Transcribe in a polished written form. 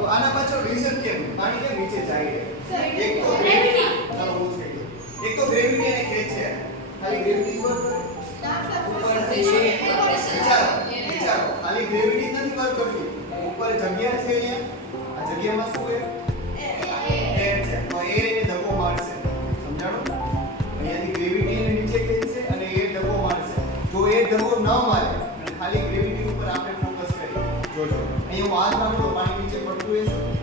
તો આના પાછળ રીઝન કેમ પાણી કેમ નીચે જાય છે એક તો ગ્રેવિટી ચાલો હું કહી દઉં એક તો ગ્રેવિટી એને ખેંચે ખાલી ગ્રેવિટી વર્ક કરે વિચારો ખાલી ગ્રેવિટી નથી વર્ક કરતી ઉપર જગ્યા છે અહીંયા આ જગ્યામાં શું છે એર છે તો એર એને ધક્કો મારશે સમજાણું અહીંયાથી ગ્રેવિટી એને નીચે ખેંચશે અને એર ધક્કો મારશે જો એ ધક્કો ન મારે અને ખાલી ગ્રેવિટી ઉપર આપણે ફોકસ કરીએ જોજો અહીં હું હાથ રાખું તો પાણી નીચે પડતું રહેશે